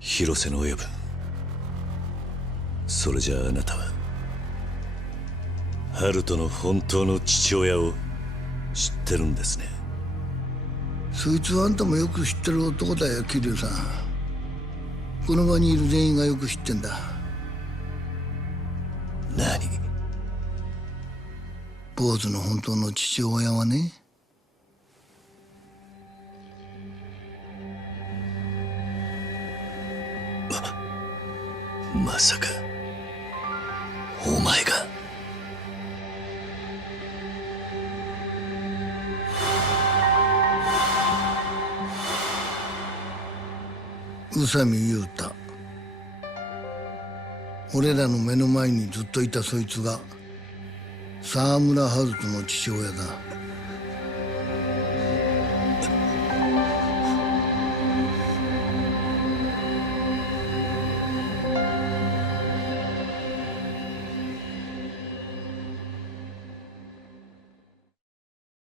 広瀬の親分、それじゃあなたは春人の本当の父親を知ってるんですね。そいつはあんたもよく知ってる男だよ、桐生さん。この場にいる全員がよく知ってんだ。何？坊主の本当の父親はね、まさかお前が。宇佐美雄太。俺らの目の前にずっといたそいつが沢村春人の父親だ。